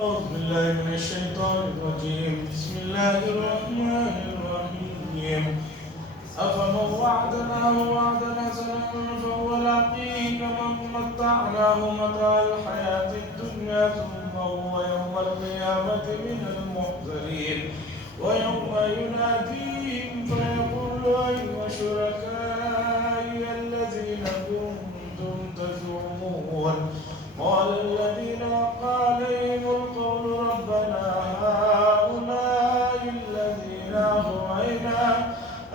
أعوذ بالله من الشيطان الرجيم. بسم الله الرحمن الرحيم. أفمن وعدناه وعدا حسنا فهو لاقيه كمن متعناه متاع الحياة الدنيا ثم هو يوم القيامة من المحضرين ويوم يناديهم فيقول أين شركائي الذين كنتم تزعمون قال الذين حق عليهم القول ربنا هؤلاء الذين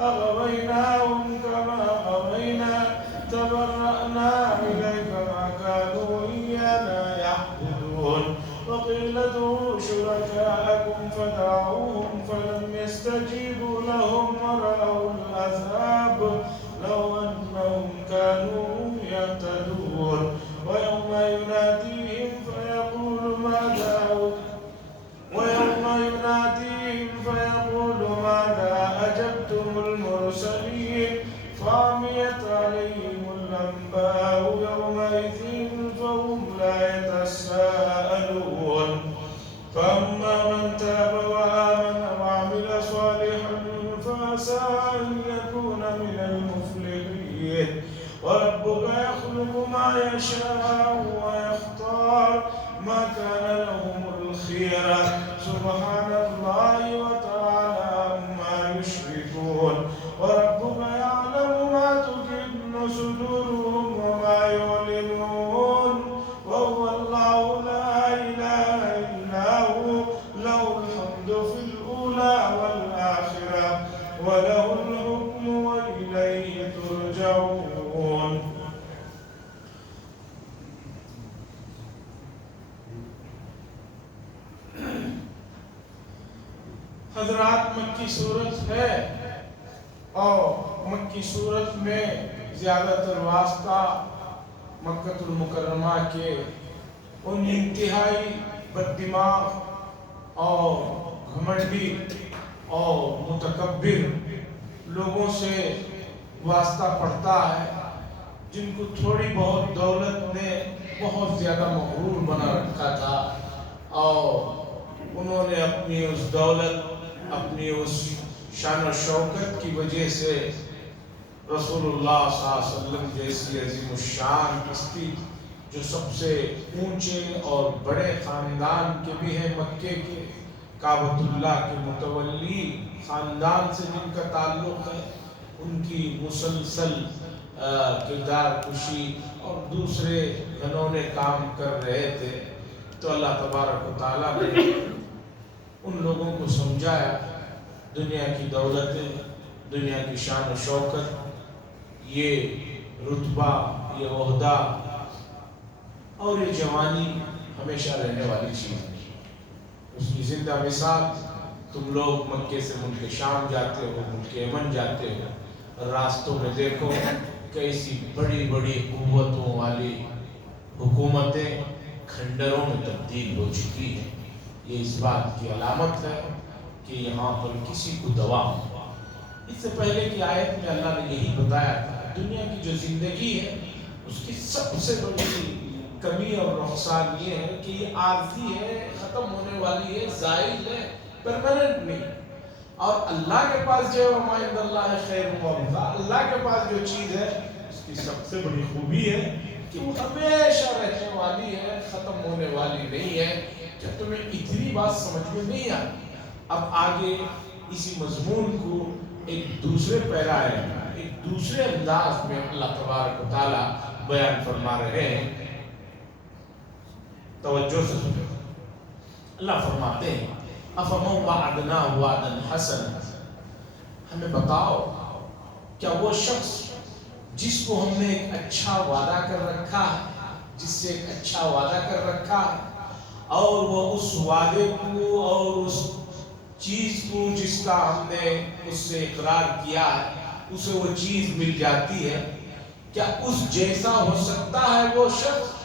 أغويناهم كما غوينا تبرأنا إليك ما كانوا إيانا يعبدون وقيل ادعوا شركاءكم فدعوهم فلم يستجيبوا لهم ورأوا العذاب لو أنهم كانوا يهتدون ويوم يناديهم فيقول ماذا أجبتم المرسلين فعميت عليهم الأنباء يومئذ فهم لا يتساءلون فأما من تاب وآمن وعمل صالحا فعسى أن يكون من المفلحين وربك يخلق ما يشاء ويختار ما كان لهم الخيرة سبحان الله وتعالى عما يشركون وربك يعلم ما تكن صدورهم وما يعلنون وهو الله لا إله إلا هو له الحمد في الأولى والآخرة وله الحكم وإليه ترجعون. حضرات مکی صورت ہے اور مکی صورت میں زیادہ تر واسطہ مکہ المکرمہ کے ان انتہائی بددماغ اور گھمنڈی اور متکبر لوگوں سے واسطہ پڑتا ہے جن کو تھوڑی بہت دولت نے بہت زیادہ مغرور بنا رکھا تھا اور انہوں نے اپنی اس دولت اپنی اس شان و شوکت کی وجہ سے رسول اللہ صلی اللہ علیہ وسلم جیسی عظیم الشان ہستی جو سب سے اونچے اور بڑے خاندان کے بھی ہیں مکے کے کعبۃ اللہ کے متولی خاندان سے جن کا تعلق ہے ان کی مسلسل کردار کشی اور دوسرے گھنونے کام کر رہے تھے تو اللہ تبارک و تعالیٰ نے ان لوگوں کو سمجھایا دنیا کی دولتیں دنیا کی شان و شوکت یہ رتبہ یہ عہدہ اور یہ جوانی ہمیشہ رہنے والی چیز ہے اس کی زندہ مثال تم لوگ مکے سے ملک شام جاتے ہو ملک یمن جاتے ہو راستوں میں دیکھو کیسی بڑی بڑی قوتوں والی حکومتیں کھنڈروں میں تبدیل ہو چکی ہیں یہ اس بات کی علامت ہے کہ یہاں پر کسی کو دوا ہو اس سے پہلے کی آیت میں اللہ نے یہی بتایا تھا دنیا کی جو زندگی ہے اس کی سب سے بڑی کمی اور نقصان یہ ہے کہ یہ عارضی ہے ختم ہونے والی ہے زائل ہے پرماننٹ نہیں اور اللہ کے پاس جو وما عند اللہ خیر وابقا اللہ کے پاس جو چیز ہے اس کی سب سے بڑی خوبی ہے کہ وہ ہمیشہ رہنے والی ہے ختم ہونے والی نہیں ہے کہ تمہیں اتنی بات سمجھ میں نہیں آئی اب آگے اسی مضمون کو ایک دوسرے پیرائے ایک دوسرے انداز میں اللہ تبارک و تعالیٰ بیان فرما رہے ہیں توجہ سے سنیں اللہ فرماتے ہیں افمن وعدناه وعدا حسنا ہمیں بتاؤ کیا وہ شخص جس کو ہم نے ایک اچھا وعدہ کر رکھا ہے جس سے ایک اچھا وعدہ کر رکھا ہے اور وہ اس وعدے کو اور اس چیز کو جس کا ہم نے اس سے اقرار کیا ہے اسے وہ چیز مل جاتی ہے کیا اس جیسا ہو سکتا ہے وہ شخص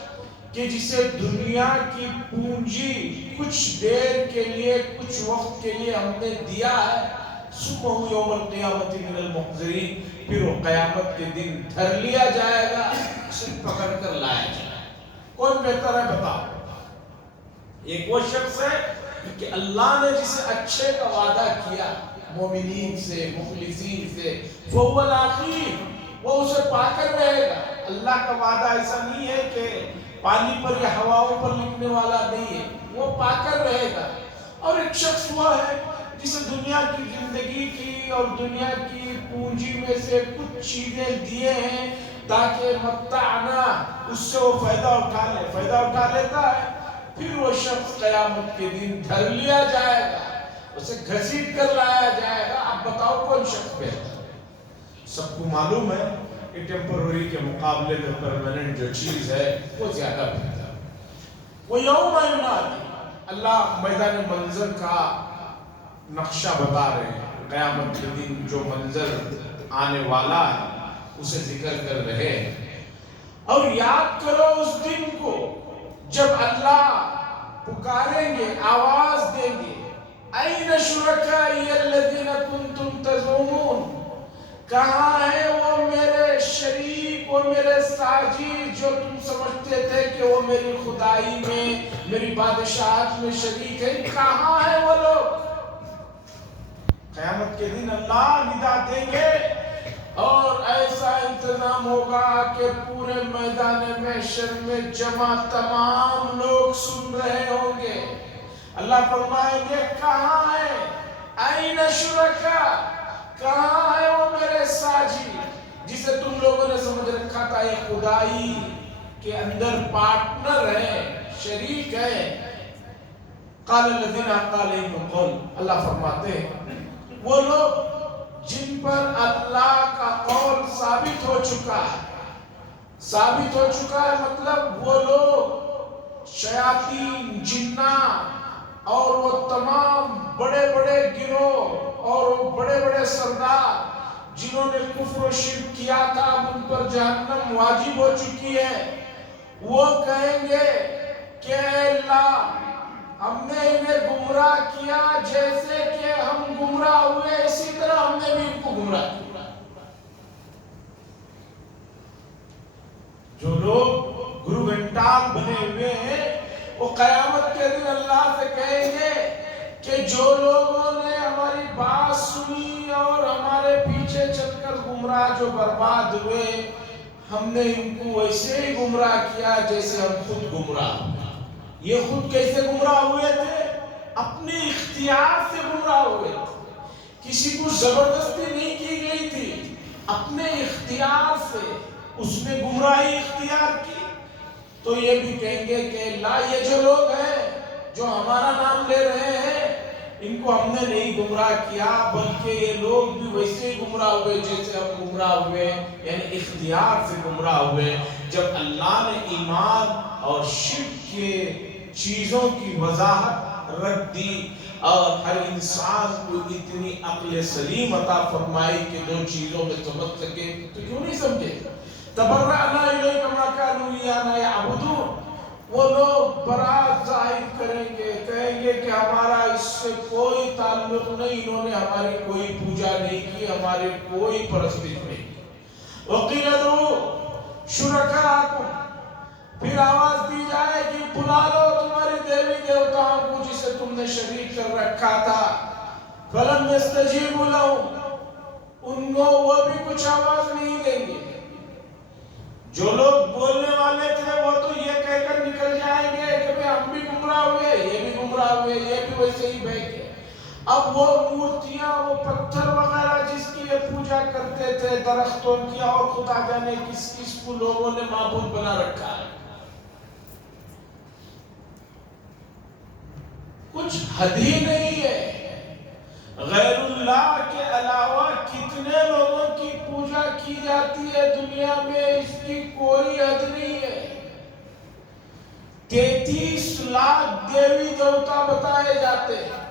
کہ جسے دنیا کی پونجی کچھ دیر کے لیے کچھ وقت کے لیے ہم نے دیا ہے صبح یوم القیامت من المحضرین پھر وہ قیامت کے دن دھر لیا جائے گا اسے پکڑ کر لایا جائے گا کون بہتر ہے بتاؤ ایک وہ شخص ہے کہ اللہ نے جسے اچھے کا وعدہ کیا مومنین سے مخلصین سے فهو الاخیر وہ اسے پا کر رہے گا. اللہ کا وعدہ ایسا نہیں ہے کہ پانی پر یا ہواؤں پر لکھنے والا نہیں ہے, وہ پا کر رہے گا. اور ایک شخص ہوا ہے جسے دنیا کی زندگی کی اور دنیا کی پونجی میں سے کچھ چیزیں دیے ہیں تاکہ متعنا اس سے وہ فائدہ اٹھا لیتا ہے. پھر وہ شخص قیامت کے دن دھر لیا جائے گا, اسے گھسیٹ کر لایا جائے گا. اب بتاؤ کون شخص بہتر ہے؟ سب کو معلوم ہے کہ ٹیمپرری کے مقابلے میں پرماننٹ جو چیز ہے وہ زیادہ بہتر ہے. وہ یوم ینادی, اللہ میدان منظر کا نقشہ بتا رہے ہیں. قیامت کے دن جو منظر آنے والا ہے اسے ذکر کر رہے ہیں. اور یاد کرو اس دن کو جب اللہ پکاریں گے, آواز دیں گے, این شرکائی الذین کنتم تزعمون, کہاں ہیں وہ میرے شریک, وہ میرے ساجد جو تم سمجھتے تھے کہ وہ میری خدائی میں میری بادشاہت میں شریک ہے, کہاں ہیں وہ لوگ؟ قیامت کے دن اللہ ندا دیں گے اور ایسا انتظام ہوگا کہ پورے میدان محشر میں جمع تمام لوگ سن رہے ہوں گے. اللہ فرمائیں گے کہاں ہے این شرکا, کہاں ہے وہ میرے ساجد جسے تم لوگوں نے سمجھ رکھا تھا یہ خدائی کے اندر پارٹنر ہے, شریک ہے. قال الذین حق علیہم القول, اللہ فرماتے ہیں وہ لوگ جن پر اللہ کا قول ثابت ہو چکا ہے, مطلب وہ لوگ شیاطین, جنات اور وہ تمام بڑے بڑے گروہ اور وہ بڑے بڑے سردار جنہوں نے کفر و شرک کیا تھا, اب ان پر جہنم واجب ہو چکی ہے. وہ کہیں گے کہ اے اللہ ہم نے انہیں گمراہ کیا جیسے کہ ہم گمراہ ہوئے, اسی طرح ہم نے بھی ان کو گمراہ کیا. جو لوگ گرو گھنٹال بنے ہوئے ہیں وہ قیامت کے دن اللہ سے کہیں گے کہ جو لوگوں نے ہماری بات سنی اور ہمارے پیچھے چل کر گمراہ جو برباد ہوئے, ہم نے ان کو ویسے ہی گمراہ کیا جیسے ہم خود گمراہ ہوئے. یہ خود کیسے گمراہ ہوئے تھے؟ اپنے اختیار سے گمراہ ہوئے تھے, کسی کو زبردستی نہیں کی گئی تھی, اپنے اختیار سے اس نے گمراہی اختیار کی. تو یہ بھی کہیں گے کہ اللہ یہ جو لوگ ہیں جو ہمارا نام لے رہے ہیں ان کو ہم نے نہیں گمراہ کیا, بلکہ یہ لوگ بھی ویسے ہی گمراہ ہوئے جیسے ہم گمراہ ہوئے, یعنی اختیار سے گمراہ ہوئے. جب اللہ نے ایمان اور شرک کے چیزوں کی وضاحت رکھ دی اور ہر انسان کو اتنی عقل سلیم عطا فرمائی کہ دو چیزوں میں سمجھ سکے, تو کیوں نہیں سمجھے؟ تبرأنا الیک ما کانوا ایانا یعبدون, وہ لوگ برات ظاہر کریں گے, کہیں گے کہ ہمارا اس سے کوئی تعلق نہیں, انہوں نے ہماری کوئی پوجا نہیں کی, ہماری کوئی پرستش نہیں کی. وقیل ادعوا شرکاءکم, پھر آواز دی جائے کہ بلا لو تمہاری دیوی دیوتاؤں کو جسے تم نے شریک کر رکھا تھا. فلم یستجیبوا لہم, ان کو وہ بھی کچھ آواز نہیں دیں گے. جو لوگ بولنے والے تھے وہ تو یہ کہہ کر نکل جائیں گے کہ ہم بھی گمراہ ہوئے, یہ بھی گمراہ ہوئے, یہ بھی ویسے ہی بہہ گئے. اب وہ مورتیاں, وہ پتھر وغیرہ جس کی یہ پوجا کرتے تھے, درختوں کی, اور خدا جانے کس کس کو لوگوں نے معبود بنا رکھا ہے, کچھ حد ہی نہیں ہے. غیر اللہ کے علاوہ کتنے لوگوں کی پوجا کی جاتی ہے دنیا میں, اس کی کوئی حد نہیں ہے. 33 لاکھ دیوی دیوتا بتائے جاتے ہیں,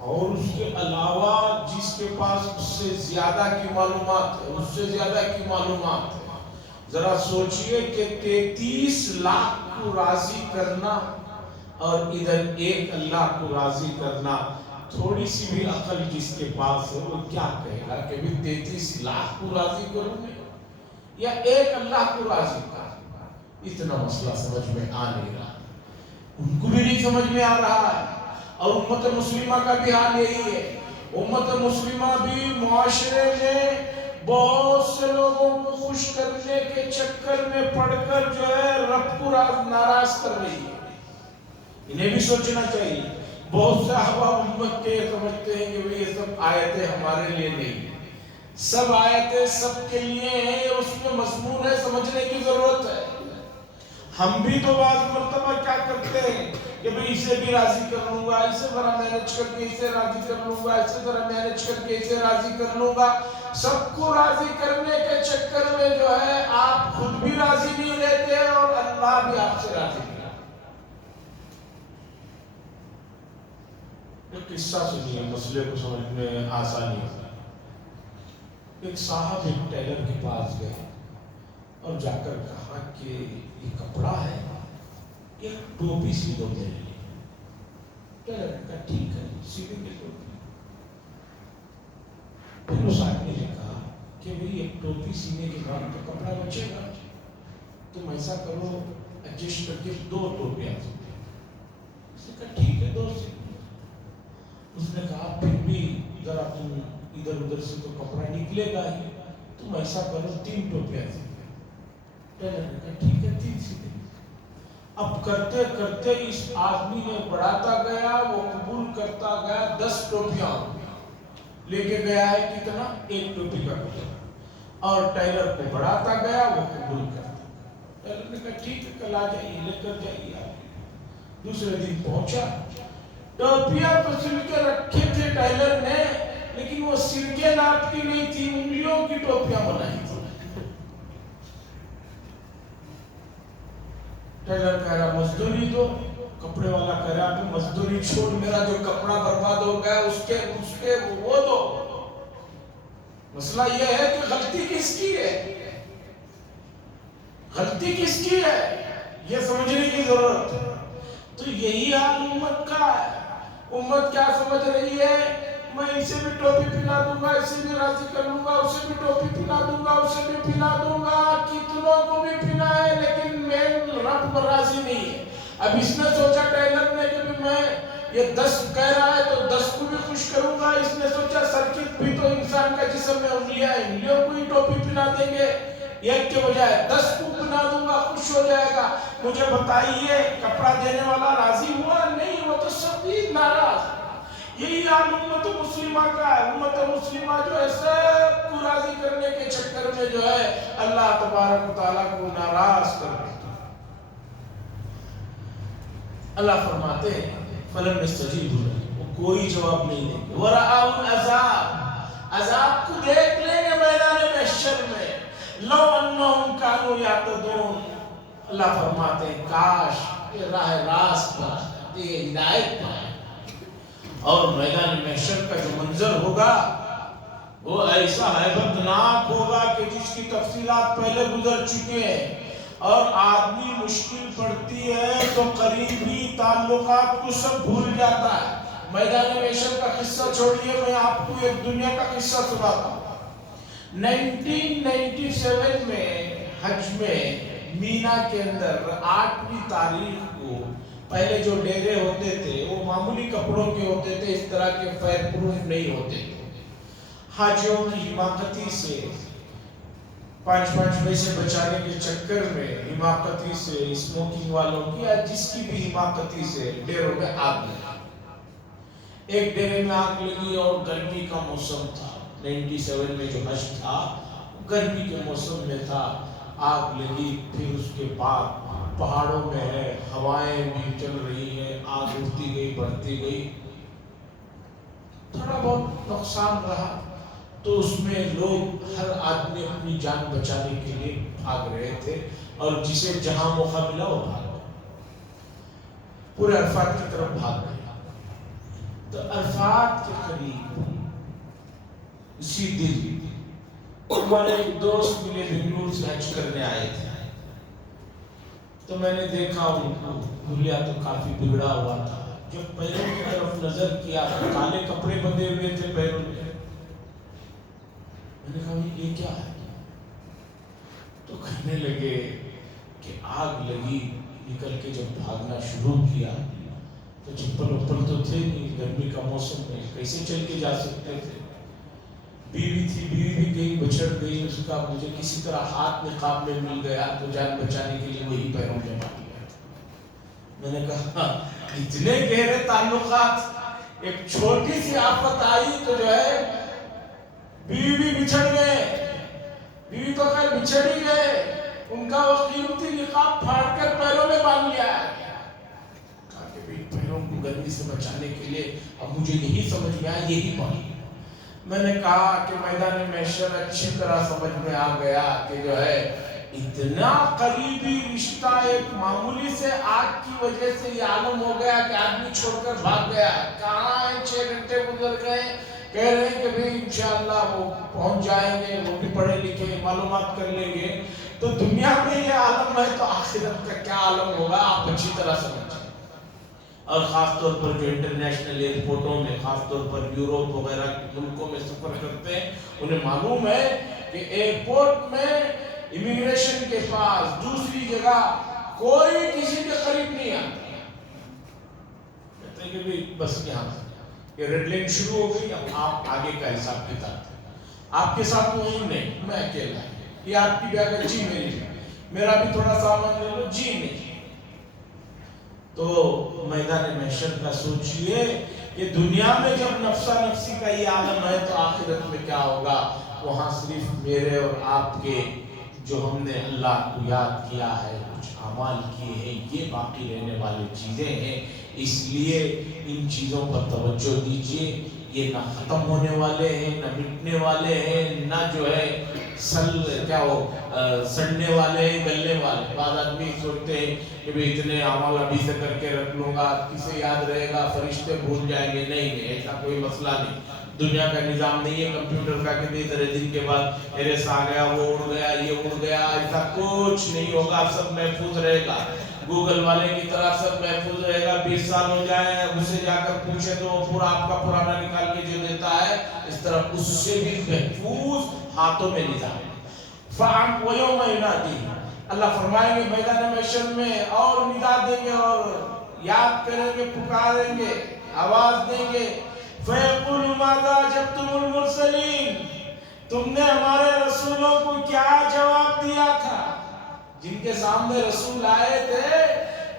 اور اس کے علاوہ جس کے پاس اس سے زیادہ کی معلومات ہے, ذرا سوچئے کہ 33 لاکھ کو راضی کرنا اور ادھر ایک اللہ کو راضی کرنا, تھوڑی سی بھی عقل جس کے پاس ہے وہ کیا کہے گا کہ بھی 33 لاکھ کو راضی کروں گے یا ایک اللہ کو راضی کروں. اتنا مسئلہ سمجھ میں آ نہیں رہا، ان کو بھی نہیں سمجھ میں آ رہا ہے۔ اور امت مسلمہ کا بھی حال یہی ہے، امت مسلمہ بھی معاشرے میں بہت سے لوگوں کو خوش کرنے کے چکر میں پڑ کر جو ہے رب کو ناراض کر رہی ہے۔ انہیں بھی سوچنا چاہیے۔ بہت سے احباب امت کے سمجھتے ہیں کہ یہ سب آیتیں ہمارے لیے نہیں، سب آیتیں سب کے لیے ہیں، اس میں مضمون ہے، سمجھنے کی ضرورت ہے۔ ہم بھی تو بعض مرتبہ کیا کرتے ہیں کہ بھئی اسے بھی راضی کر لوں گا، اسے ذرا مینج کر کے اسے راضی کر لوں گا، اسے ذرا مینج کر کے اسے راضی کر لوں گا۔ سب کو راضی کرنے کے چکر میں جو ہے آپ خود بھی راضی نہیں رہتے اور اللہ بھی آپ سے راضی نہیں رہتا۔ ایک قصہ سنیے، مسئلے کو سمجھ میں آسانی ہوتا ہے۔ ایک صاحب ایک ٹیلر کے پاس گئے اور جا کر کہا کہ یہ کپڑا ہے، ایک ٹوپی سی دو میرے لیے۔ ٹیلر نے کہا ٹھیک ہے، سی دیں گے ٹوپی۔ پھر اس آدمی نے کہا کہ بھئی ایک ٹوپی سینے کے بعد تو کپڑا بچے گا، تم ایسا کرو ایڈجسٹ کر کے 2 ٹوپیاں سی دو۔ اس نے کہا ٹھیک ہے، 2 سی دو۔ اس نے کہا پھر بھی ذرا تم ادھر ادھر سے تو کپڑا نکلے گا ہی، تم ایسا کرو 3 ٹوپیاں سی دو۔ ٹیلر نے کہا ٹھیک ہے، 3 سی دیں۔ اب کرتے کرتے اس آدمی نے بڑھاتا گیا، وہ قبول کرتا گیا، 10 ٹوپیاں لے کے گیا ہے، کتنا؟ 1 ٹوپی کا کپڑا، اور ٹیلر کو بڑھاتا گیا، وہ قبول کرتا گیا۔ ٹیلر نے کہا ٹھیک ہے، کل آ جائیے، لے کر جائیے آپ۔ دوسرے دن پہنچا، ٹوپیاں تو سل کے رکھے تھے ٹیلر نے، لیکن وہ سل کے ناپ کی نہیں تھی، انگلیوں کی ٹوپیاں بنائی تھی۔ ٹیلر کہہ رہا مزدوری دو، کپڑے والا کہہ رہا کہ مزدوری چھوڑ، میرا جو کپڑا برباد ہو گیا اس کے وہ دو۔ مسئلہ یہ ہے کہ غلطی کس کی ہے، غلطی کس کی ہے، یہ سمجھنے کی ضرورت ہے۔ تو یہی حال امت کا ہے۔ امت کیا سمجھ رہی ہے، میں اسے بھی ٹوپی پہنا دوں گا، اسے بھی راضی کر لوں گا، اسے بھی ٹوپی پہنا دوں گا، اسے بھی پہنا دوں گا، کتنوں کو بھی پہنائے، لیکن میں رب راضی نہیں ہے۔ اب اس نے سوچا ٹیلر نے کہ میں یہ 10 کہہ رہا ہے تو 10 کو بھی خوش کروں گا۔ اس نے سوچا سرکٹ بھی تو انسان کا جسم میں انگلیاں ہیں، انگلیوں کو ہی ٹوپی پہنا دیں گے، ایک کے بجائے 10 کو پہنا دوں گا، خوش ہو جائے گا۔ مجھے بتائیے کپڑا دینے والا راضی ہوا؟ نہیں، وہ تو سب ہی ناراض۔ یہی حال امت مسلمہ کا ہے۔ امت مسلمہ جو ہے سب کو راضی کرنے کے چکر میں جو ہے اللہ تبارک و تعالیٰ کو ناراض کر دیتا۔ اللہ فرماتے ہیں فَلَمْ يَسْتَجِيبُوا لَهُ، وہ کوئی جواب نہیں دیں گے۔ وَرَأَوُا الْعَذَابَ، عذاب کو دیکھ لیں گے میدان محشر میں۔ لَوْ أَنَّهُمْ كَانُوا يَعْتَدُونَ، اللہ فرماتے ہیں کاش یہ راہ راست پر، یہ ہدایت پر، اور میدان محشر کا جو منظر ہوگا وہ ایسا ہیبتناک ہوگا کہ جس کی تفصیلات پہلے گزر چکے ہیں۔ اور آدمی مشکل پڑتی ہے تو قریبی تعلقات کو سب بھول جاتا ہے۔ میدان محشر کا قصہ چھوڑیے، میں آپ کو ایک دنیا کا قصہ سناتا ہوں۔ 1997 میں حج میں مینا کے اندر 8ویں تاریخ کو پہلے جو ڈیرے ہوتے تھے وہ معمولی کپڑوں کے ہوتے تھے، اس طرح کے فائر پروف نہیں ہوتے تھے۔ حاجیوں کی حماقتی سے 5 پیسے بچانے کے چکر میں، حماقتی سے، اسموکنگ والوں کی یا جس کی بھی حماقتی سے ڈیروں میں آگ لگی۔ ایک ڈیرے میں آگ لگی اور گرمی کا موسم تھا۔ 97 میں جو حج تھا گرمی کے موسم میں تھا، آگ لگی۔ پھر اس کے بعد پہاڑوں میں ہے، ہوائیں بھی چل رہی ہیں، آگ اٹھتی گئی، بڑھتی گئی، تھوڑا بہت نقصان رہا۔ تو اس میں لوگ ہر آدمی اپنی جان بچانے کے لیے بھاگ رہے تھے، اور جسے جہاں موقع ملا وہ بھاگ گئے، پورے عرفات کی طرف بھاگ گئے۔ تو عرفات کے قریب اسی دن ہمارے ایک دوست ملے، بنگلور سے حج کرنے آئے تھے۔ تو میں نے دیکھا ان کو حلیہ تو کافی بگڑا ہوا تھا۔ جب پیروں کی طرف نظر کیا تو کالے کپڑے بندھے ہوئے تھے پیروں میں۔ میں نے کہا یہ کیا ہے؟ تو کہنے لگے کہ آگ لگی، نکل کے جب بھاگنا شروع کیا تو چپل وپل تو تھے نہیں، گرمی کا موسم میں کیسے چل کے جا سکتے تھے. بیوی تھی، بیوی بھی گئی، بچڑ گئی، اس کا مجھے کسی طرح ہاتھ نقاب میں مل گیا تو جان بچانے کے لیے وہی پیروں میں مار لیا. میں نے کہا اتنے گہرے تعلقات، ایک چھوٹی سی آفت آئی تو جو ہے بیوی بچھڑ گئے. بیوی تو خیر بچھڑ ہی گئے، ان کا وہ قیمتی نقاب پھاڑ کر پیروں میں باندھ لیا. کہا کہ بھی پیروں کو گرمی سے بچانے کے لیے اب مجھے یہی سمجھ میں آیا، یہی پانی. میں نے کہا کہ میدان محشر اچھی طرح سمجھ میں آ گیا کہ جو ہے اتنا قریبی رشتہ ایک معمولی سے آگ کی وجہ سے یہ عالم ہو گیا کہ آدمی چھوڑ کر بھاگ گیا. کہاں 6 گھنٹے گزر گئے، کہہ رہے ہیں کہ بھی انشاءاللہ وہ پہنچ جائیں گے، وہ بھی پڑھے لکھے معلومات کر لیں گے. تو دنیا میں یہ عالم ہے تو آخرت کا کیا عالم ہوگا آپ اچھی طرح سمجھیں. اور خاص طور پر جو انٹرنیشنل ایئرپورٹوں میں، خاص طور پر یوروپ وغیرہ کے ملکوں میں سفر کرتے ہیں، انہیں معلوم ہے کہ ایئرپورٹ میں امیگریشن کے پاس دوسری جگہ کوئی کسی کے قریب نہیں آتا. کہتے ہیں کہ بھی بس یہاں یہ ریڈ لائن شروع ہو گئی، اب آپ آگے کا حساب کتاب. آپ کے ساتھ کوئی نہیں، میں اکیلا. یہ آپ کی بیگ ہے، جی میری، میرا بھی تھوڑا سامان لے لو، جی نہیں. تو میدان محشر کا سوچئے کہ دنیا میں جب نفسا نفسی کا یہ عالم ہے تو آخرت میں کیا ہوگا. وہاں صرف میرے اور آپ کے جو ہم نے اللہ کو یاد کیا ہے، کچھ اعمال کیے ہیں، یہ باقی رہنے والی چیزیں ہیں. اس لیے ان چیزوں پر توجہ دیجیے. یہ نہ ختم ہونے والے ہیں، نہ مٹنے والے ہیں، نہ جو ہے سڑنے والے ہیں، گلنے والے. بعض آدمی سوچتے ہیں کہ بھی اتنے اعمال ابھی سے کر کے رکھ لوں گا، کسے یاد رہے گا، فرشتے بھول جائیں گے. نہیں، ایسا کوئی مسئلہ نہیں. دنیا کا نظام نہیں ہے کمپیوٹر کا کہ 3 دن کے بعد ایرس آ گیا، وہ اڑ گیا، یہ اڑ گیا. ایسا کچھ نہیں ہوگا، سب محفوظ رہے گا. گوگل والے کی طرح سب محفوظ رہے گا. 20 سال ہو جائیں، اسے جا کر پوچھے تو وہ پورا آپ کا پرانا نکال کے جو دیتا ہے، اس طرح اس سے بھی محفوظ ہاتھوں میں نظام. فَعَمْ وَيَوْمَ يُنَادِيهِمْ، اللہ فرمائیں گے میدان محشر میں اور ندا دیں گے اور یاد کریں گے، پکاریں گے، آواز دیں گے. فَيَقُولُ مَاذَا أَجَبْتُمُ الْمُرْسَلِينَ، تم نے ہمارے رسولوں کو کیا جواب دیا تھا؟ جن کے سامنے رسول آئے تھے،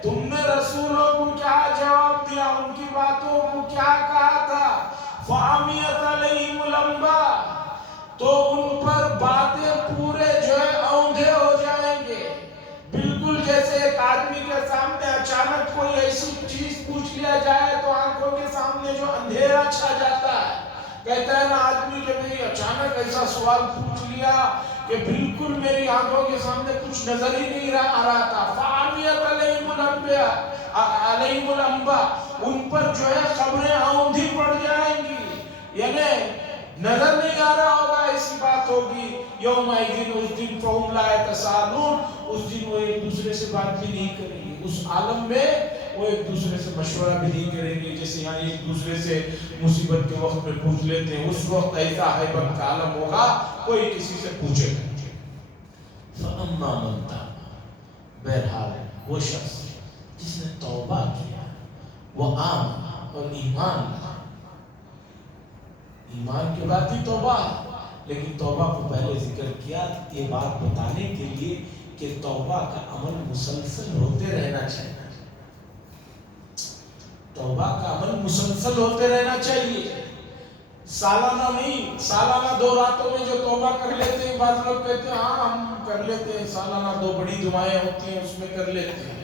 تم نے رسولوں کو کیا جواب دیا، ان کی باتوں کو کیا کہا تھا؟ فَعَمِيَتْ عَلَيْهِمُ الْأَنْبَاءُ، تو ان پر باتیں پورے جو ہے اوندھے ہو جائیں گے. بالکل جیسے ایک آدمی کے سامنے اچانک کوئی ایسی چیز پوچھ لیا جائے تو آنکھوں کے سامنے جو اندھیرا چھا جاتا ہے. کہتا ہے نا آدمی کہ بھی اچانک ایسا سوال پوچھ لیا کہ بالکل میری آنکھوں کے سامنے کچھ نظر ہی نہیں آ رہا تھا. فَعَمِيَتْ عَلَيْهِمُ الْأَنْبَاءُ، ان پر جو ہے خبریں اوندھی پڑ جائیں گی، یعنی نظر نہیں آ رہا ہوگا. ایسی بات ہوگی. یومئذ، اس دن، فَهُمْ لَا يَتَسَاءَلُونَ، اس دن وہ ایک دوسرے سے بات بھی نہیں کریں گے. اس عالم میں وہ ایک دوسرے سے مشورہ بھی نہیں کریں گے جیسے یہاں ایک دوسرے سے مصیبت کے وقت میں پوچھ لیتے ہیں. اس وقت ایسا ہیبت کا عالم ہوگا، کوئی کسی سے پوچھے گا. فَأَمَّا مَنْ تَابَ، بہرحال وہ شخص جس نے توبہ کیا، وہ آمن اور ایمان لایا. ایمان کے بعد ہی توبہ، لیکن توبہ کو پہلے ذکر کیا یہ بات بتانے کے لیے کہ توبہ کا عمل مسلسل ہوتے رہنا چاہیے. توبہ کا عمل مسلسل ہوتے رہنا چاہیے، سالانہ نہیں. سالانہ 2 راتوں میں جو توبہ کر لیتے ہیں، بعض لوگ کہتے ہیں ہاں ہم کر لیتے ہیں، سالانہ 2 بڑی دعائیں ہوتی ہیں اس میں کر لیتے ہیں.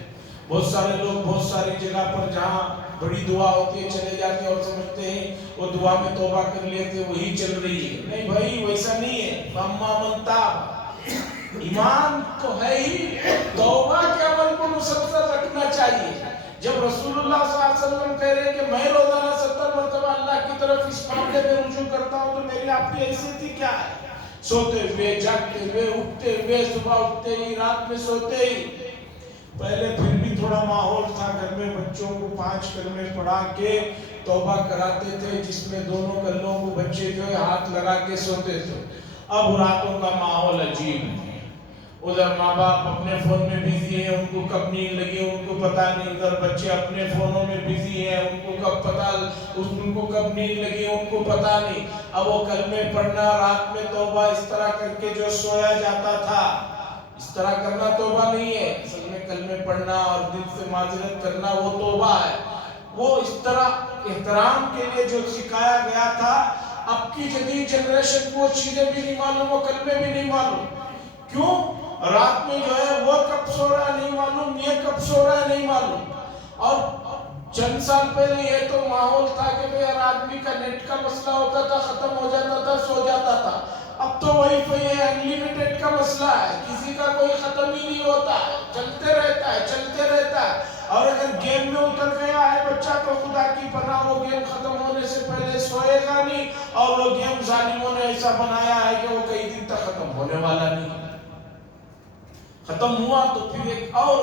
بہت سارے لوگ بہت ساری جگہ پر جہاں بڑی دعا ہوتی ہے چلے جاتے ہیں اور سمجھتے ہیں وہ دعا میں توبہ کر لیتے ہیں وہی چل رہی ہے. نہیں بھائی، ویسا نہیں ہے. فَأَمَّا مَنْ تَابَ، ایمان تو ہے ہی، توبہ کے عمل کو مسلسل رکھنا چاہیے. جب رسول اللہ صلی اللہ علیہ وسلم کہہ رہے ہیں کہ میں روزانہ 70 مرتبہ اللہ کی طرف اس معاملے میں رجوع کرتا ہوں تو میری آپ کی حیثیت ہی کیا ہے؟ سوتے ہوئے، جاگتے ہوئے، اٹھتے ہوئے، صبح اٹھتے ہی، رات میں سوتے ہی. پہلے پھر بھی تھوڑا ماحول تھا، گھر میں بچوں کو 5 کلمے پڑھا کے توبہ کراتے تھے جس میں دونوں گلوں کو بچے جو ہے ہاتھ لگا کے سوتے تھے. اب راتوں کا ماحول عجیب ہے. ادھر ماں باپ اپنے فون میں بزی ہیں، ان کو کب نیند لگی ان کو پتا نہیں، ادھر بچے اپنے فونوں میں بزی ہیں، ان کو کب نیند لگی ان کو پتا نہیں۔ اب وہ کلمے پڑھنا رات میں توبہ اس طرح کر کے جو سویا جاتا تھا، اس طرح کرنا توبہ نہیں ہے۔ اصل میں کلمے پڑھنا اور دل سے معذرت کرنا وہ توبہ ہے۔ وہ اس طرح احترام کے لیے جو سکھایا گیا تھا، اب کی جدید جنریشن کو چیزیں بھی نہیں معلوم، وہ کلمے بھی نہیں معلوم۔ کیوں؟ رات میں جو ہے وہ کب سو رہا ہے نہیں معلوم، یہ کب سو رہا ہے نہیں معلوم۔ اور چند سال پہلے یہ تو ماحول تھا کہ ہر آدمی کا نیٹ کا مسئلہ ہوتا تھا، ختم ہو جاتا تھا، سو جاتا تھا۔ اب تو وہی پہ یہ انلیمیٹڈ کا مسئلہ ہے، کسی کا کوئی ختم ہی نہیں ہوتا، چلتے رہتا ہے چلتے رہتا ہے۔ اور اگر گیم میں اتر گیا ہے بچہ تو خدا کی پناہ وہ گیم ختم ہونے سے پہلے سوئے گا نہیں، اور وہ گیم ظالموں نے ایسا بنایا ہے کہ وہ کئی دن تک ختم ہونے والا نہیں۔ ختم ہوا تو پھر ایک اور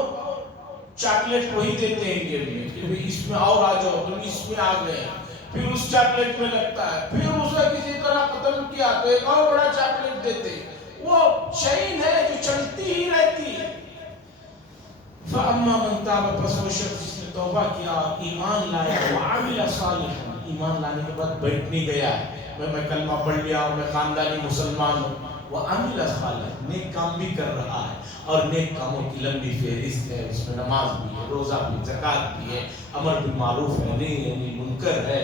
چاکلیٹ وہی دیتے ہیں گیم میں کہ اس میں اور آ جاؤ، تم اس میں آ گئے، پھر اس چاکلیٹ میں لگتا ہے، پھر اسے کسی طرح ختم کیا تو ایک اور بڑا چاکلیٹ دیتے۔ وہ چین ہے جو چلتی ہی رہتی ہے۔ فَأَمَّا مَنْ تَابَ، پس وہ شخص جس نے توبہ کیا، ایمان لایا، وَعَمِلَ صَالِحًا، ایمان لانے کے بعد بیٹھ نہیں گیا میں کلمہ پڑھ لیا ہوں، میں خاندانی مسلمان ہوں۔ وَعَمِلَ صَالِحًا، نیک کام بھی کر رہا ہے، اور نیک کاموں کی لمبی فہرست ہے، اس میں نماز بھی ہے، روزہ بھی، زکوٰۃ بھی ہے، امر بالمعروف ہے، نہی عن المنکر ہے،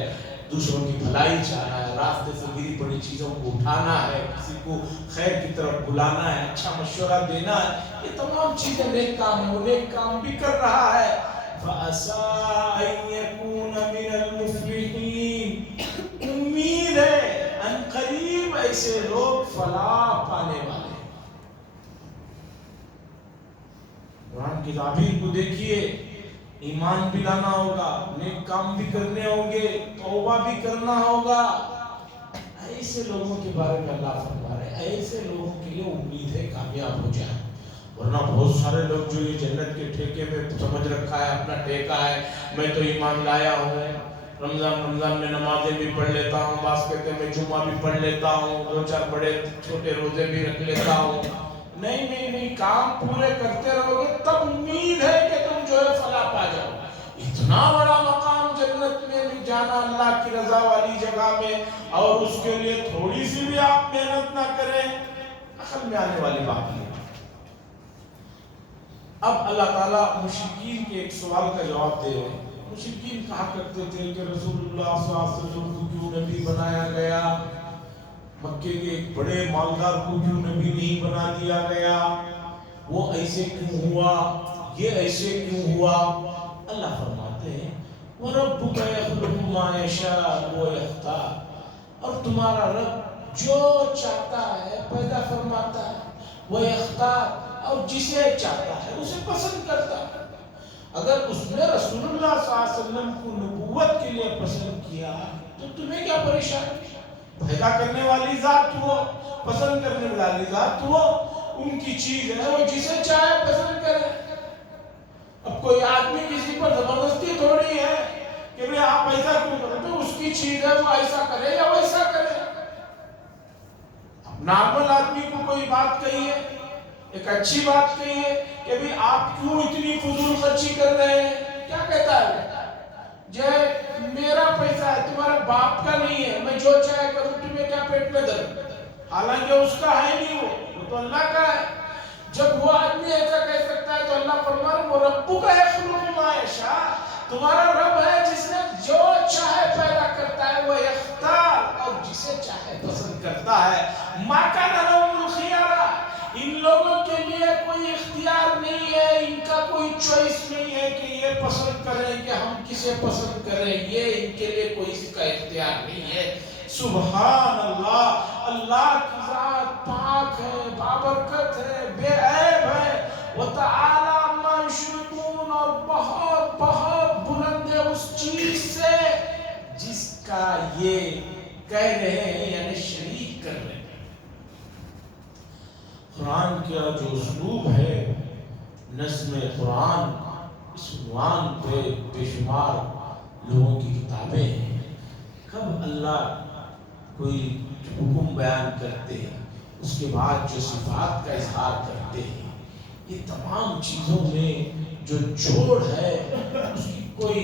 دوسروں کی بھلائی چاہنا ہے، راستے سے گری پڑی چیزوں کو اٹھانا ہے، کسی کو خیر کی طرف بلانا ہے، اچھا مشورہ دینا ہے، یہ تمام چیزیں نیک کام ہیں، وہ نیک کام بھی کر رہا ہے۔ فَعَسَىٰ أَن يَكُونَ مِنَ الْمُفْلِحِينَ، امید ہے ان قریب ایسے لوگ فلاح پانے والے۔ قرآن کی تعبیر کو دیکھیے، ایمان بھی لانا ہوگا، نیک کام بھی کرنے ہوں گے، توبہ بھی کرنا ہوگا۔ ایسے لوگوں کے بارے میں اللہ فرما رہے ہیں، ایسے لوگوں کے لیے امید ہے کامیاب ہو جائے۔ ورنہ بہت سارے لوگ جو یہ جنت کے ٹھیکے میں سمجھ رکھا ہے، اپنا ٹھیکہ ہے، میں تو ایمان لایا ہوں، رمضان میں نمازیں بھی پڑھ لیتا ہوں، بعض کہتے ہیں میں جمعہ بھی پڑھ لیتا ہوں، 2-4 بڑے چھوٹے روزے بھی رکھ لیتا ہوں۔ نہیں، کام پورے کرتے رہو گے تب امید ہے کہ تم جو ہے فلاح پا جاؤ۔ اتنا بڑا مقام جنت میں بھی جانا، اللہ کی رضا والی جگہ میں، اور اس کے لیے تھوڑی سی بھی آپ محنت نہ کریں، عقل میں آنے والی بات نہیں۔ اب اللہ تعالیٰ مشرکین کے ایک سوال کا جواب دے رہے ہیں۔ مشرکین کہا کرتے تھے کہ رسول اللہ صلی اللہ علیہ وسلم کو کیوں نبی بنایا گیا، مکے کے ایک بڑے مالدار کو کیوں نبی نہیں بنا دیا گیا، وہ ایسے کیوں ہوا، یہ ایسے کیوں ہوا۔ اللہ فرماتے ہیں وَرَبُّكَ يَخْلُقُ مَا يَشَاءُ وَيَخْتَارُ، اور تمہارا رب جو چاہتا ہے پیدا فرماتا ہے، وَيَخْتَارُ، اور جسے چاہتا ہے اسے پسند کرتا ہے۔ اگر اس نے رسول اللہ صلی اللہ علیہ وسلم کو نبوت کے لیے پسند کیا تو تمہیں کیا پریشانی؟ پیدا کرنے والی ذات وہ، پسند کرنے والی ذات وہ، ان کی چیز ہے، وہ جسے چاہے پسند کرے۔ اب کوئی آدمی کسی پر زبردستی تھوڑی ہے کہ بھئی آپ ایسا کیوں کرتے، اس کی چیز ہے، وہ ایسا کرے یا ویسا کرے۔ اب نارمل آدمی کو کوئی بات کہیے، ایک اچھی بات کہیے کہ بھئی آپ کیوں اتنی فضول خرچی کر رہے ہیں، کیا کہتا ہے؟ جو میرا پیسہ ہے، تمہارا باپ کا نہیں ہے، میں جو چاہے کروں، تمہیں کیا پیٹ میں درد؟ حالانکہ اس کا ہے نہیں، وہ تو اللہ کا ہے۔ جب وہ آدمی ایسا کہہ سکتا ہے تو اللہ فرما رہا ہے وَرَبُّكَ يَخْلُقُ مَا يَشَاءُ، تمہارا رب ہے جس نے جو چاہے پیدا کرتا ہے، وہ اختیار، اور جسے چاہے پسند کرتا ہے۔ مَا كَانَ لَهُمُ الْخِيَارَةُ، ان لوگوں کے لیے کوئی اختیار نہیں ہے، ان کا کوئی چوائس نہیں ہے کہ یہ پسند کریں کہ ہم کسے پسند کریں، یہ ان کے لیے کوئی اس کا اختیار نہیں ہے۔ سبحان اللہ، اللہ کی ذات پاک ہے، بابرکت ہے، بے عیب ہے، وَتَعَالَىٰ عَمَّا يُشْرِكُونَ، اور بہت بہت بلند ہے اس چیز سے جس کا یہ کہہ رہے ہیں، یعنی شریک کر رہے ہیں۔ قرآن کا جو اسلوب ہے، نظم قرآن، اس عنوان پہ بے شمار لوگوں کی کتابیں ہیں۔ کب اللہ کوئی حکم بیان کرتے ہیں، اس کے بعد جو صفات کا اظہار کرتے ہیں، یہ تمام چیزوں میں جو جوڑ ہے اس کی کوئی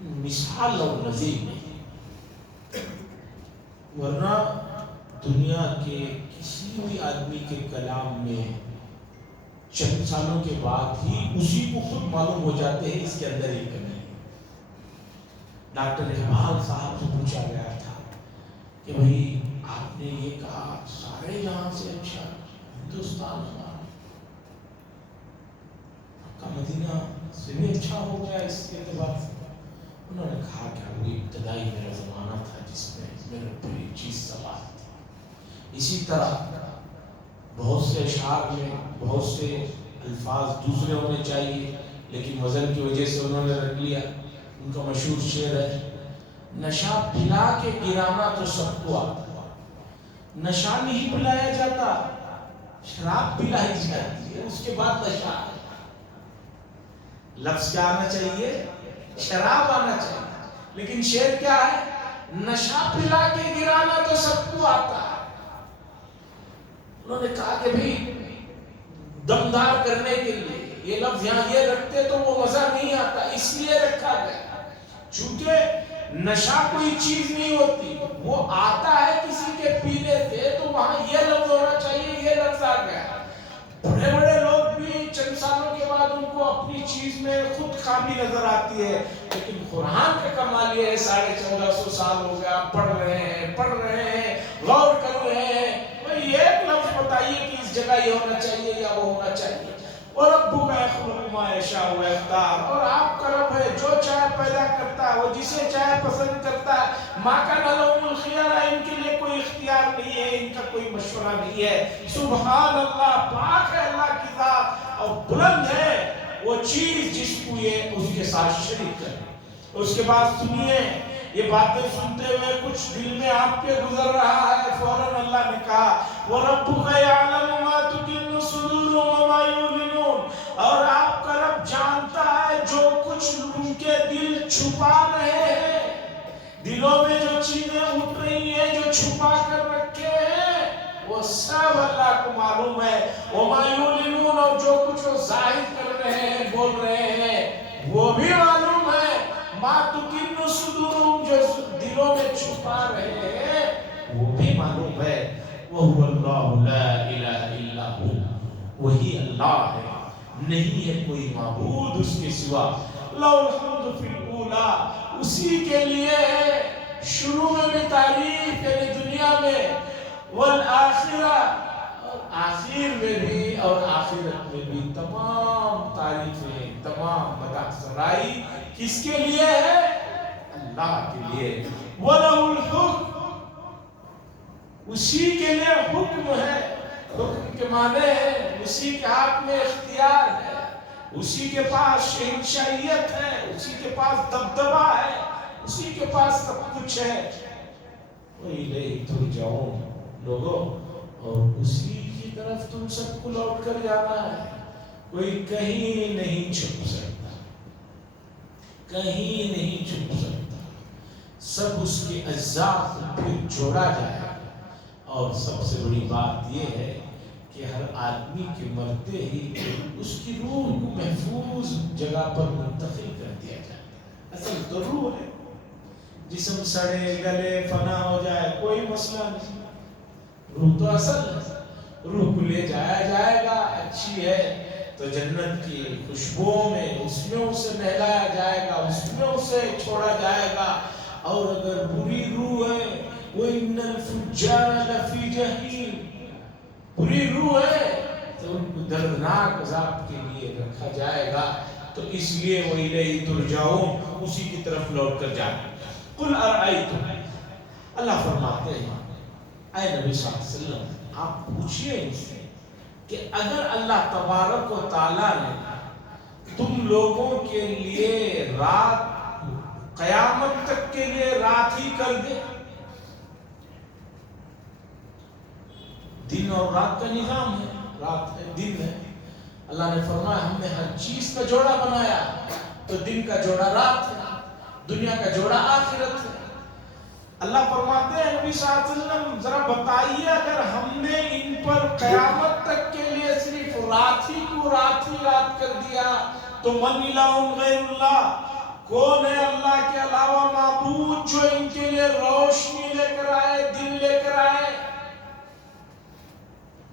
مثال اور نظیر نہیں، ورنہ دنیا کے کسی بھی آدمی کے کلام میں چند سالوں کے بعد ہی اسی کو خود معلوم ہو جاتے ہیں اس کے اندر ایک کمی ہے۔ ڈاکٹر اقبال صاحب سے پوچھا گیا تھا کہ بھئی آپ نے یہ کہا سارے جہاں سے اچھا ہندوستان کا مدینہ سے بھی اچھا ہو گیا اس کے اعتبار سے؟ انہوں نے کہا کہ وہ ابتدائی میرا زمانہ تھا جس میں میرے پوری چیز سوال تھی۔ اسی طرح بہت سے اشعار میں بہت سے الفاظ دوسرے ہونے چاہیے لیکن وزن کی وجہ سے انہوں نے رکھ لیا۔ ان کا مشہور شعر ہے، نشہ پلا کے گرانا تو سب کو آتا، نشہ نہیں پلایا جاتا، شراب پلائی جاتی ہے اس کے بعد نشہ۔ لفظ کیا آنا چاہیے؟ شراب آنا چاہیے، لیکن شعر کیا ہے؟ نشہ پلا کے گرانا تو سب کو آتا ہے۔ انہوں نے کہا کہ بھئی دمدار کرنے کے لیے یہ لفظ یہاں یہ رکھتے تو وہ مزہ نہیں آتا، اس لیے رکھا گیا چونکہ نشہ کوئی چیز نہیں ہوتی، وہ آتا ہے کسی کے پینے سے، تو وہاں یہ لفظ ہونا چاہیے، یہ لفظ آ گیا۔ بڑے بڑے لوگ بھی چند سالوں کے بعد ان کو اپنی چیز میں خود خامی نظر آتی ہے، لیکن قرآن کا کمال یہ ہے 1450 سال ہو گیا پڑھ رہے ہیں غور کر رہے ہیں، بھئی ایک لفظ بتائیے کہ اس جگہ یہ ہونا چاہیے یا وہ ہونا چاہیے۔ وَرَبُّكَ يَخْلُقُ مَا يَشَاءُ وَيَخْتَارُ، اور آپ کا رب ہے جو چاہے پیدا کرتا ہے، وہ جسے چاہے پسند کرتا ہے۔ مَا كَانَ لَهُمُ الْخِيَرَةُ، ان کے لیے کوئی اختیار نہیں ہے، ان کا کوئی مشورہ نہیں ہے۔ سبحان اللہ، پاک ہے اللہ کی ذات، اور بلند ہے وہ چیز جس کو یہ اس کے ساتھ شریک کرے۔ اس کے بعد سنیے، یہ باتیں سنتے ہوئے کچھ دل میں آپ کے گزر رہا ہے، فوراً اللہ نے کہا وَرَبُّكَ يَعْلَمُ مَا تُكِنُّ صُدُورُهُمْ وَمَا يُعْلِنُونَ، اور آپ کا رب جانتا ہے جو کچھ ان کے دل چھپا رہے ہیں، دلوں میں جو چیزیں اٹھ رہی ہیں جو چھپا کر رکھے ہیں وہ سب اللہ کو معلوم ہے۔ وَمَا يُعْلِنُونَ، اور جو کچھ وہ ظاہر کر رہے ہیں بول رہے ہیں وہ بھی معلوم ہے۔ مَا تُكِنُّ صُدُورُهُمْ، جو دلوں میں چھپا رہے ہیں وہ بھی معلوم ہے۔ وَهُوَ اللَّهُ لَا إِلَهَ إِلَّا هُوَ، وہی اللہ ہے، نہیں ہے کوئی معبود اس کے سوا۔ لَهُ الْحَمْدُ فِي الْأُولَى، اسی کے لیے ہے شروع میں بھی تعریف، یعنی دنیا میں، والآخرہ، اور آخر میں بھی، اور آخرت میں بھی تمام تعریفیں، تمام مدح سرائی کس کے لیے ہے؟ اللہ کے لیے۔ وَلَهُ الْحُكْمُ، اسی کے لیے حکم ہے۔ حکم کے معنی ہے اسی کے ہاتھ میں اختیار ہے، اسی کے پاس شہنشاہیت ہے، اسی کے پاس دبدبہ ہے، اسی کے پاس سب کچھ ہے۔ وَإِلَيْهِ تُرْجَعُونَ، لوگوں، اور اسی کی طرف تم سب کو لوٹ کر جانا ہے۔ کوئی کہیں نہیں چھپ سکتا، کہیں نہیں چھپ سکتا، سب اس کے اجزاء کو پھر جوڑا جائے گا۔ اور سب سے بڑی بات یہ ہے کہ ہر آدمی کے مرتے ہی اس کی روح کو محفوظ جگہ پر منتقل کر دیا جائے گا۔ اصل تو روح ہے، جسم سڑے گلے فنا ہو جائے کوئی مسئلہ نہیں، روح تو اصل ہے، روح کو لے جایا جائے گا، اچھی ہے تو جنت کی خوشبوؤں میں اس میں اسے نہلایا جائے گا، اس میں اسے چھوڑا جائے گا۔ اور اگر بری روح ہے وَإِنَّ الْفُجَّارَ لَفِي جَحِيمٍ، بری روح ہے تو ان کو دردناک عذاب کے لیے رکھا جائے گا۔ تو اس لیے وَإِلَيْهِ تُرْجَعُونَ، اسی کی طرف لوٹ کر جانا۔ قُلْ أَرَأَيْتُمْ، اللہ فرماتے ہیں اے نبی صلی اللہ علیہ وسلم آپ پوچھئے ان سے کہ اگر اللہ تبارک و تعالیٰ نے تم لوگوں کے لیے رات قیامت تک کے لیے رات ہی کر دے، دن اور رات کا نظام ہے، رات ہے دن ہے، اللہ نے فرمایا ہم نے ہر چیز کا جوڑا بنایا، تو دن کا جوڑا رات ہے، دنیا کا جوڑا آخرت ہے۔ اللہ فرماتے ہیں نبی صلی اللہ علیہ وسلم ذرا بتائیے اگر ہم نے ان پر قیامت تک کے لیے صرف رات ہی رات کر دیا تو من الہ غیر اللہ، کون ہے اللہ کے علاوہ معبود جو ان کے لیے روشنی لے کر آئے، دن لے کر آئے؟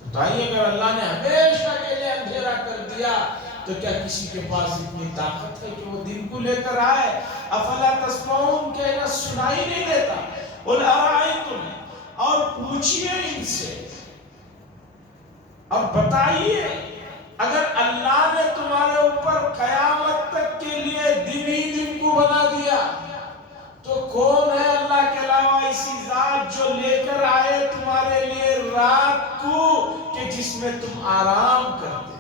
بتائیے اگر اللہ نے ہمیشہ کے لیے اندھیرا کر دیا تو کیا کسی کے پاس اتنی طاقت ہے کہ وہ دن کو لے کر آئے؟ افلا تسمعون، کیا انہیں سنائی نہیں دیتا؟ قل ارائیتم، اور پوچھئے ان سے اور بتائیے اگر اللہ نے تمہارے اوپر قیامت تک کے لیے دن ہی دن کو بنا دیا تو کون ہے اللہ کے علاوہ ایسی ذات جو لے کر آئے تمہارے لیے رات کو کہ جس میں تم آرام کرتے؟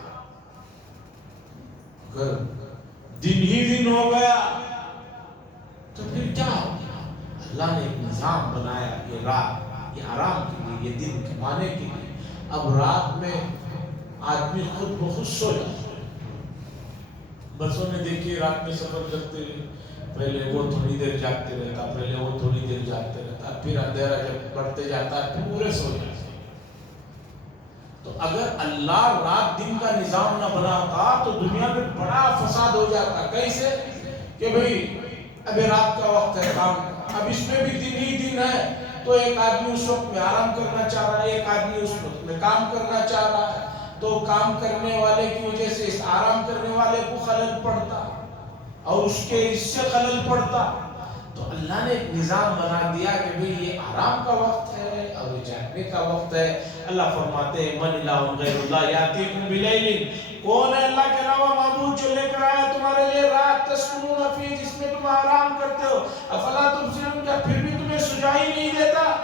اگر دن ہی دن ہو گیا تو پھر کیا ہو گیا؟ اللہ نے ایک نظام بنایا، یہ رات یہ آرام کے لیے، یہ دن کمانے کے لیے۔ اب رات میں آدمی خود بخود سو جاتا ہے۔ بسوں میں دیکھیے رات میں سفر کرتے ہوئے پہلے وہ تھوڑی دیر جاگتے رہتا، پہلے وہ تھوڑی دیر جاگتے رہتا، پھر اندھیرا جب بڑھتے جاتا ہے پورے سو جاتے۔ تو اگر اللہ رات دن کا نظام نہ بناتا تو دنیا میں بڑا فساد ہو جاتا۔ کیسے کہ بھئی اب رات کا وقت ہے کام کا، اب اس میں بھی دن ہی دن ہے تو ایک آدمی اس وقت میں آرام کرنا چاہ رہا ہے، ایک آدمی اس وقت میں کام کرنا چاہ رہا ہے، تو کام کرنے والے کی وجہ سے اس آرام کرنے والے کو خلل پڑتا اور اس کے اس سے خلل پڑتا۔ تو اللہ نے ایک نظام بنا دیا کہ بھئی یہ آرام کا وقت ہے اور یہ جاگنے کا وقت ہے۔ اللہ فرماتے ہیں من الہ غیر اللہ یاتیکم بلیل، کون ہے اللہ کے علاوہ معبود جو لے کر آیا تمہارے لیے رات تسکنون فیہ، جس میں تم آرام کرتے ہو؟ افلا تبصرون، کیا پھر بھی تمہیں سجائی نہیں دیتا؟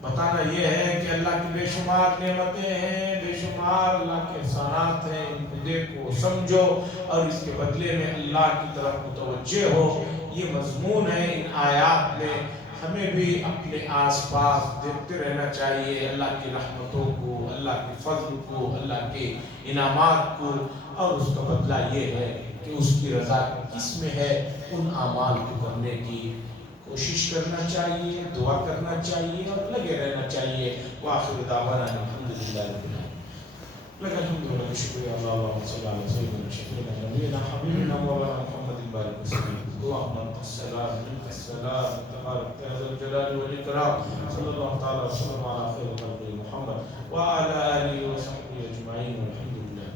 بتانا یہ ہے کہ اللہ کی بے شمار نعمتیں ہیں، بے شمار اللہ کے احسانات ہیں، ان کو دیکھو سمجھو اور اس کے بدلے میں اللہ کی طرف متوجہ ہو۔ یہ مضمون ہے ان آیات میں۔ ہمیں بھی اپنے آس پاس دیکھتے رہنا چاہیے اللہ کی رحمتوں کو، اللہ کے فضل کو، اللہ کے انعامات کو، اور اس کا بدلہ یہ ہے کہ اس کی رضا کس میں ہے، ان اعمال کو کرنے کی کوشش کرنا چاہیے، دعا کرنا چاہیے اور لگے رہنا چاہیے۔ وآخر دعوانا الحمدللہ رب العالمین۔ لك الحمد ولك الشكر يا الله، اللهم صل على سيدنا شفيعنا نبينا حبيبنا مولانا محمد بارك وسلم. اللهم انت السلام منك السلام تبارك يا ذا الجلال والاكرام. صلى الله تعالى وسلم على خير خلقه محمد وعلى اله وصحبه اجمعين والحمد لله.